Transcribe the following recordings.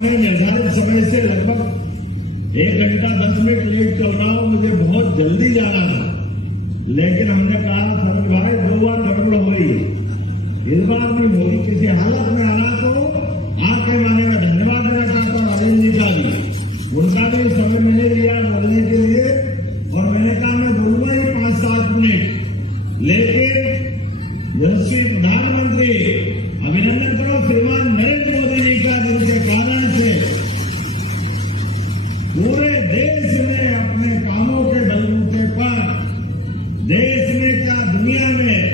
निर्धारित समय से लगभग 1 घंटा 10 मिनट लेट चल रहा हूं। मुझे बहुत जल्दी जाना था, लेकिन हमने कहा समझ भाई 2 बार गड़बड़ हो रही, इस बार नहीं होगी। किसी हालत में आना तो आपके माने में धन्यवाद देना चाहता हूँ अरविंद जी का भी, उनका भी समय मैंने लिया बोलने के लिए, और मैंने कहा मैं बोलूंगा ही 5-7 मिनट, लेकिन यशस्वी प्रधानमंत्री अभिनंदन करो श्रीमान नरेंद्र मोदी जी का, जिनके कारण से पूरे देश में अपने कामों के बलबूते पर, देश में क्या दुनिया में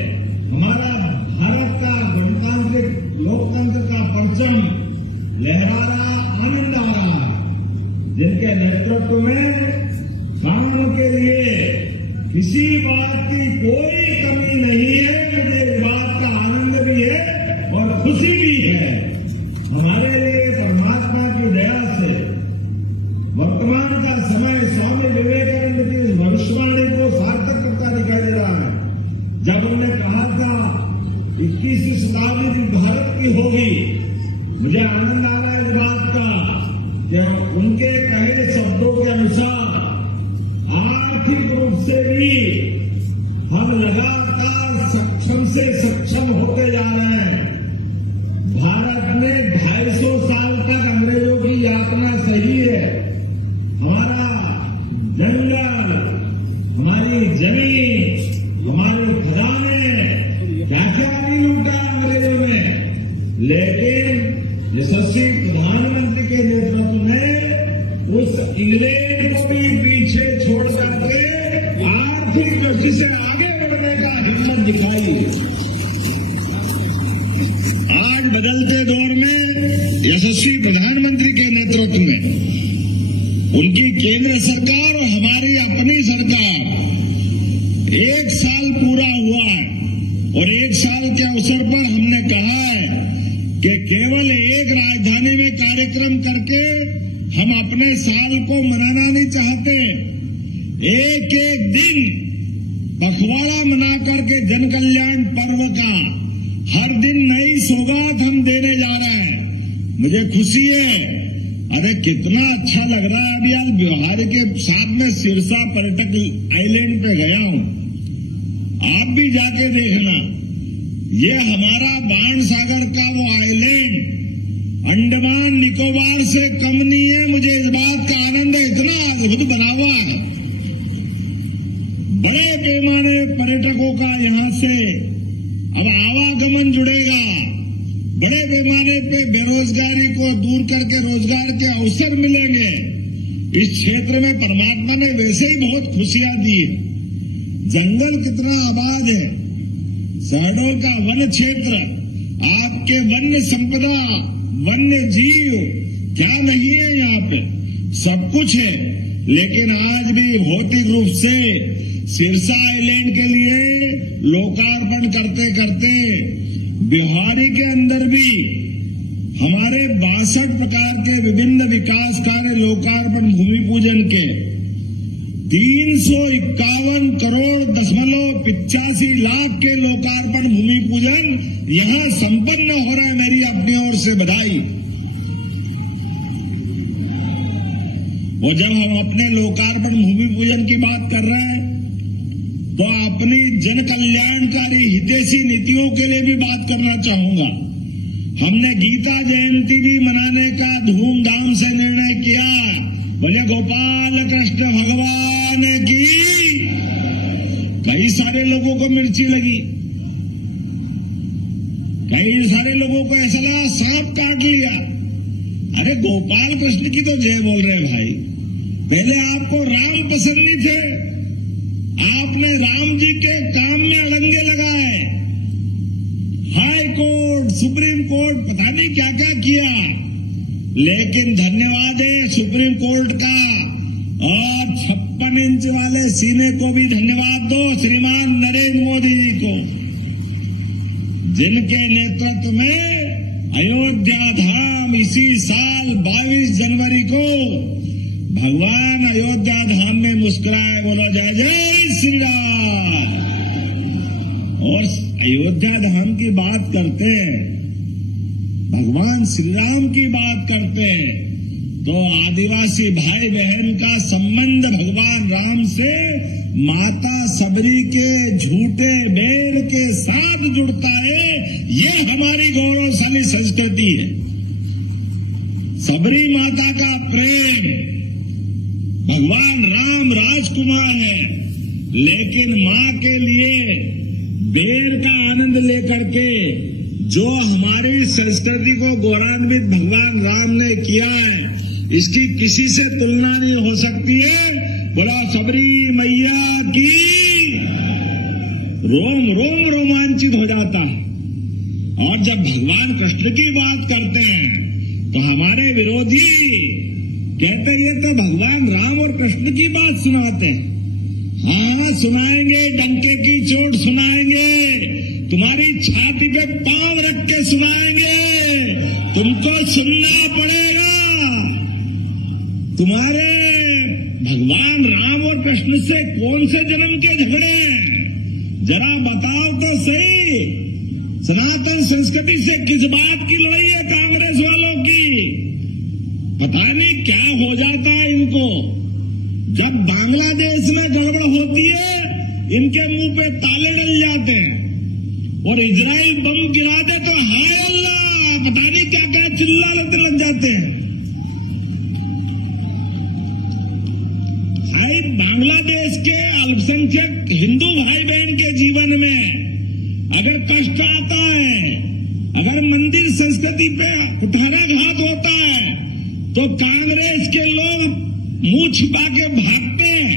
हमारा भारत का गणतांत्रिक लोकतंत्र का परचम लहरा रहा, आनंद आ रहा, जिनके नेतृत्व में काम के लिए किसी बात की कोई कमी नहीं है। मुझे इस बात का आनंद भी है और खुशी भी है। हमारे लिए परमात्मा की दया से वर्तमान का समय स्वामी विवेकानंद की इस भविष्यवाणी को सार्थक करता दिखाई दे रहा है। जब उन्होंने कहा था 21वीं शताब्दी भी भारत की होगी, मुझे आनंद आ रहा है इस बात का कि उनके कहे शब्दों के अनुसार आर्थिक रूप से भी हम लगातार सक्षम से सक्षम होते जा रहे हैं। भारत में 250 साल तक अंग्रेजों की यातना सही है। हमारा जंगल, हमारी जमीन, हमारे खजाने, क्या क्या नहीं लूटा अंग्रेजों ने, लेकिन यशस्वी प्रधानमंत्री के नेतृत्व में उस इंग्लैंड को भी पीछे छोड़ करके आर्थिक दृष्टि से आगे बढ़ने का हिम्मत दिखाई। आज बदलते दौर में यशस्वी प्रधानमंत्री के नेतृत्व में उनकी केंद्र सरकार और हमारी अपनी सरकार 1 साल पूरा हुआ, और 1 साल के अवसर पर हमने कहा है कि केवल एक राजधानी में कार्यक्रम करके हम अपने साल को मनाना नहीं चाहते। एक एक दिन पखवाड़ा मना करके जन कल्याण पर्व का हर दिन नई सौगात हम देने जा रहे हैं। मुझे खुशी है, अरे कितना अच्छा लग रहा है। अभी आज बिहार के साथ में सिरसा पर्यटक आइलैंड पे गया हूं, आप भी जाके देखना। ये हमारा बाण सागर का वो आइलैंड अंडमान निकोबार से कम नहीं है। मुझे इस बात का आनंद है, इतना अद्भुत बना हुआ है। बड़े पैमाने पर्यटकों का यहां से अब आवागमन जुड़ेगा। बड़े पैमाने पे बेरोजगारी को दूर करके रोजगार के अवसर मिलेंगे। इस क्षेत्र में परमात्मा ने वैसे ही बहुत खुशियां दी है। जंगल कितना आबाद है, शहडोल का वन क्षेत्र, आपके वन्य संपदा, वन्य जीव क्या नहीं है, यहाँ पे सब कुछ है। लेकिन आज भी भौतिक रूप से सिरसा आइलैंड के लिए लोकार्पण करते करते बिहारी के अंदर भी हमारे 62 प्रकार के विभिन्न विकास कार्य लोकार्पण भूमि पूजन के 351 करोड़ 85 लाख के लोकार्पण भूमि पूजन यहां संपन्न हो रहा है। मेरी अपनी ओर से बधाई। और जब हम अपने लोकार्पण भूमि पूजन की बात कर रहे हैं तो अपनी जन कल्याणकारी हितैषी नीतियों के लिए भी बात करना चाहूंगा। हमने गीता जयंती भी मनाने का धूमधाम से निर्णय किया। बोले गोपाल कृष्ण भगवान की। कई सारे लोगों को मिर्ची लगी, कई सारे लोगों को ऐसा लगा सांप काट लिया। अरे गोपाल कृष्ण की तो जय बोल रहे भाई। पहले आपको राम पसंद नहीं थे, आपने राम जी के काम में अड़ंगे लगाए, हाई कोर्ट, सुप्रीम कोर्ट, पता नहीं क्या क्या किया। लेकिन धन्यवाद है सुप्रीम कोर्ट का, और 56 इंच वाले सीने को भी धन्यवाद दो श्रीमान नरेंद्र मोदी जी को, जिनके नेतृत्व में अयोध्या धाम इसी साल 22 जनवरी को भगवान अयोध्या धाम में मुस्कुराए। बोलो जय जय श्री राम। और अयोध्या धाम की बात करते हैं भगवान श्री राम की बात करते हैं तो आदिवासी भाई बहन का संबंध भगवान राम से माता सबरी के झूठे बेर के साथ जुड़ता है। ये हमारी गौरवशाली संस्कृति है। सबरी माता का प्रेम, भगवान राम राजकुमार है, लेकिन मां के लिए बेर का आनंद लेकर के जो हमारी संस्कृति को गौरवान्वित भगवान राम ने किया है, इसकी किसी से तुलना नहीं हो सकती है। बोला सबरी मैया की। रोम रोम रोमांचित हो जाता है। और जब भगवान कृष्ण की बात करते हैं तो हमारे विरोधी कहते ये तो भगवान राम और कृष्ण की बात सुनाते हैं। हाँ सुनाएंगे, डंके की चोट सुनाएंगे, तुम्हारी छाती पे पांव रख के सुनाएंगे, तुमको सुनना पड़ेगा। तुम्हारे भगवान राम और कृष्ण से कौन से जन्म के झगड़े हैं? जरा बताओ तो सही। सनातन संस्कृति से किस बात की लड़ाई है कांग्रेस वालों की? पता नहीं क्या हो जाता है इनको। जब बांग्लादेश में गड़बड़ होती है, इनके मुंह पे ताले डल जाते हैं, और इजराइल बम गिरा दे तो हाय अल्लाह, पता नहीं क्या क्या चिल्लाने लग जाते हैं। भाई बांग्लादेश के अल्पसंख्यक हिंदू भाई बहन के जीवन में अगर कष्ट आता है, अगर मंदिर संस्कृति पे कुठाराघात होता है, तो कांग्रेस के लोग मुंह छिपा के भागते हैं,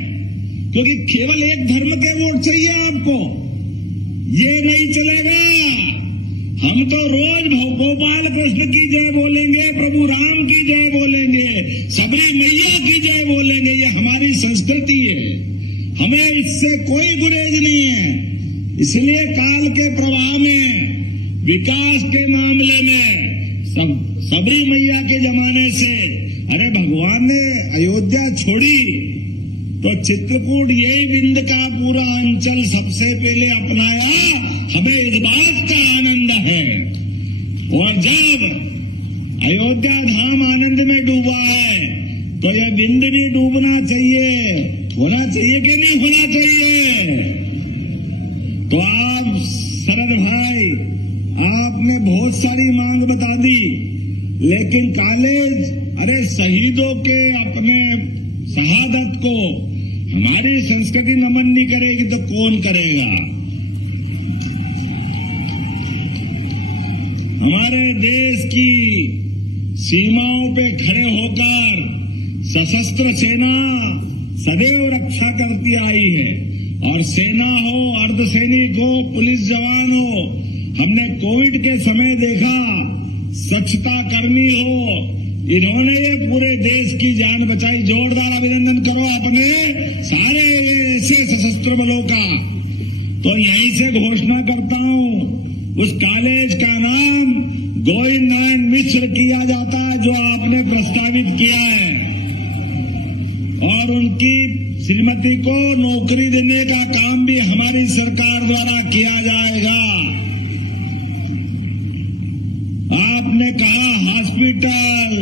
क्योंकि केवल एक धर्म के वोट चाहिए आपको। ये नहीं चलेगा। हम तो रोज गोपाल कृष्ण की जय बोलेंगे, प्रभु राम की जय बोलेंगे, सबरी मैया की जय बोलेंगे। ये हमारी संस्कृति है, हमें इससे कोई गुरेज नहीं है। इसलिए काल के प्रवाह में, विकास के मामले में सबरी मैया के जमाने से, अरे भगवान ने अयोध्या छोड़ी तो चित्रकूट यही विंध्य का पूरा अंचल सबसे पहले अपनाया। हमें इस बात का आनंद है। और जब अयोध्या धाम आनंद में डूबा है, तो यह विंध्य भी डूबना चाहिए। होना चाहिए कि नहीं होना चाहिए? तो आप शरद भाई, आपने बहुत सारी मांग बता दी, लेकिन कॉलेज, अरे शहीदों के अपने शहादत को हमारी संस्कृति नमन नहीं करेगी तो कौन करेगा? हमारे देश की सीमाओं पे खड़े होकर सशस्त्र सेना सदैव रक्षा करती आई है। और सेना हो, अर्धसैनिक हो, पुलिस जवान हो, हमने कोविड के समय देखा, स्वच्छता कर्मी हो, इन्होंने ये पूरे देश की जान बचाई। जोरदार अभिनंदन करो अपने सारे ऐसे सशस्त्र बलों का। तो यहीं से घोषणा करता हूं, उस कॉलेज का नाम गोविंद नारायण मिश्र किया जाता है, जो आपने प्रस्तावित किया है, और उनकी श्रीमती को नौकरी देने का काम भी हमारी सरकार द्वारा किया जाएगा। आपने कहा हॉस्पिटल,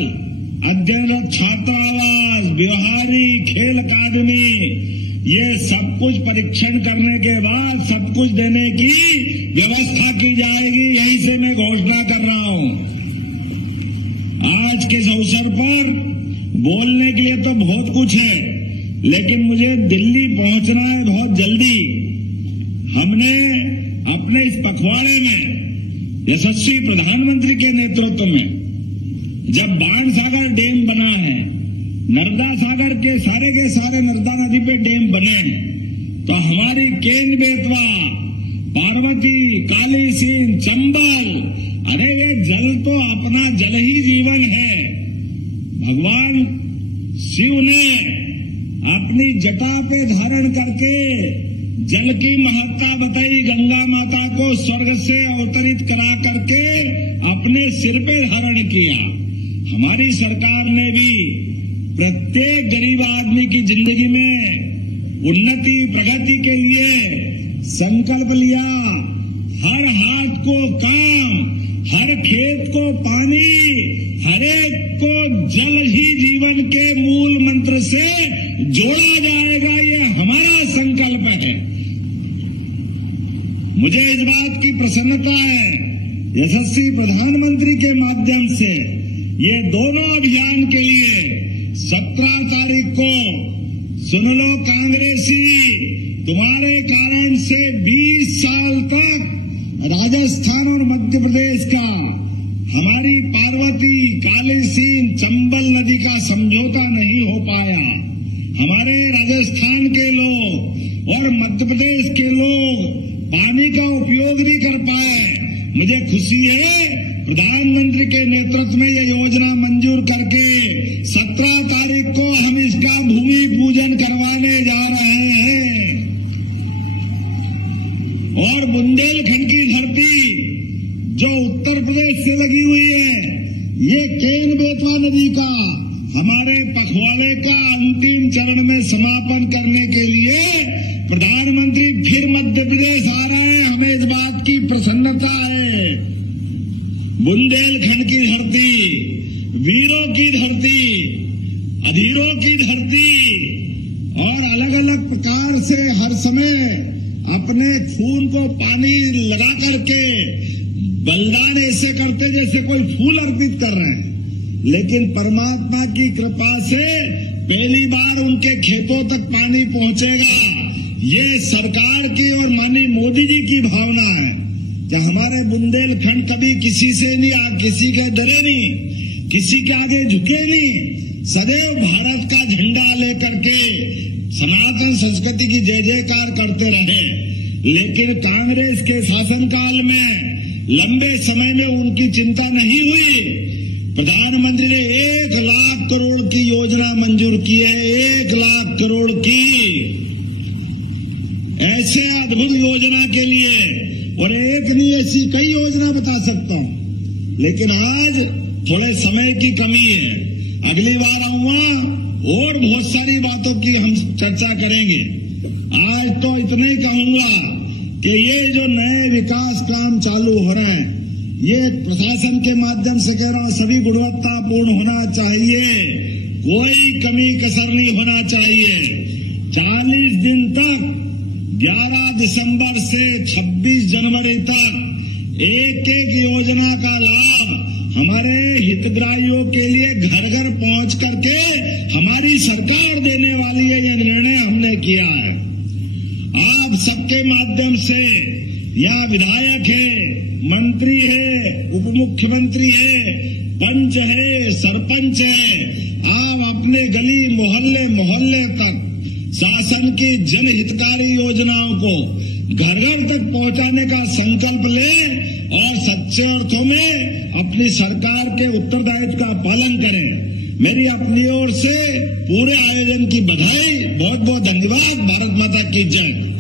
अध्ययनरत छात्रावास, व्यवहारी खेल अकादमी, ये सब कुछ परीक्षण करने के बाद सब कुछ देने की व्यवस्था की जाएगी। यहीं से मैं घोषणा कर रहा हूं। आज के इस अवसर पर बोलने के लिए तो बहुत कुछ है, लेकिन मुझे दिल्ली पहुंचना है बहुत जल्दी। हमने अपने इस पखवाड़े में यशस्वी प्रधानमंत्री के नेतृत्व में जब बाणसागर डैम बना है, नर्मदा सागर के सारे नर्मदा नदी पे डैम बने, तो हमारी केन बेतवा, पार्वती, काली सिंह, चंबल, अरे ये जल तो अपना जल ही जीवन है। भगवान शिव ने अपनी जटा पे धारण करके जल की महत्ता बताई। गंगा माता को स्वर्ग से अवतरित करा करके अपने सिर पे धारण किया। हमारी सरकार ने भी प्रत्येक गरीब आदमी की जिंदगी में उन्नति प्रगति के लिए संकल्प लिया। हर हाथ को काम, हर खेत को पानी, हर एक को जल ही जीवन के मूल मंत्र से जोड़ा जाएगा, ये हमारा संकल्प है। मुझे इस बात की प्रसन्नता है, यशस्वी प्रधानमंत्री के माध्यम से ये दोनों अभियान के लिए 17 तारीख को, सुन लो कांग्रेसी, तुम्हारे कारण से 20 साल तक राजस्थान और मध्य प्रदेश का हमारी पार्वती, काली सींध, चंबल नदी का समझौता नहीं हो पाया। हमारे राजस्थान के लोग और मध्य प्रदेश के लोग पानी का उपयोग नहीं कर पाए। मुझे खुशी है, प्रधानमंत्री के नेतृत्व में ये योजना मंजूर करके 17 तारीख को हम इसका भूमि पूजन करवाने जा रहे हैं। और बुंदेलखंड की धरती जो उत्तर प्रदेश से लगी हुई है, ये केन बेतवा नदी का हमारे पखवाड़े का अंतिम चरण में समापन करने के लिए प्रधानमंत्री फिर मध्य प्रदेश आ रहे हैं। हमें इस बात की प्रसन्नता है। बुंदेलखंड की धरती, वीरों की धरती, अधीरों की धरती, और अलग अलग प्रकार से हर समय अपने खून को पानी लगा करके बलिदान ऐसे करते जैसे कोई फूल अर्पित कर रहे हैं, लेकिन परमात्मा की कृपा से पहली बार उनके खेतों तक पानी पहुंचेगा। ये सरकार की और माननीय मोदी जी की भावना है कि हमारे बुंदेलखंड कभी किसी से नहीं, किसी के डरे नहीं, किसी के आगे झुके नहीं, सदैव भारत का झंडा लेकर के सनातन संस्कृति की जय जयकार करते रहे। लेकिन कांग्रेस के शासनकाल में लंबे समय में उनकी चिंता नहीं हुई। प्रधानमंत्री ने 1 लाख करोड़ की योजना मंजूर की है, 1 लाख करोड़ की, ऐसे अद्भुत योजना के लिए। और एक नहीं, ऐसी कई योजना बता सकता हूं, लेकिन आज थोड़े समय की कमी है। अगली बार आऊंगा और बहुत सारी बातों की हम चर्चा करेंगे। आज तो इतने ही कहूंगा कि ये जो नए विकास काम चालू हो रहे हैं, ये प्रशासन के माध्यम से कह रहा हूं, सभी गुणवत्तापूर्ण होना चाहिए, कोई कमी कसर नहीं होना चाहिए। 40 दिन तक 11 दिसंबर से 26 जनवरी तक एक एक योजना का लाभ हमारे हितग्राहियों के लिए घर घर पहुंच करके हमारी सरकार देने वाली है। यह निर्णय हमने किया है। आप सबके माध्यम से, यहाँ विधायक है, मंत्री है, उप मुख्यमंत्री है, पंच है, सरपंच है, आप अपने गली मोहल्ले मोहल्ले तक शासन की जनहितकारी योजनाओं को घर घर तक पहुंचाने का संकल्प लें और सच्चे अर्थों में अपनी सरकार के उत्तरदायित्व का पालन करें। मेरी अपनी ओर से पूरे आयोजन की बधाई, बहुत बहुत धन्यवाद। भारत माता की जय।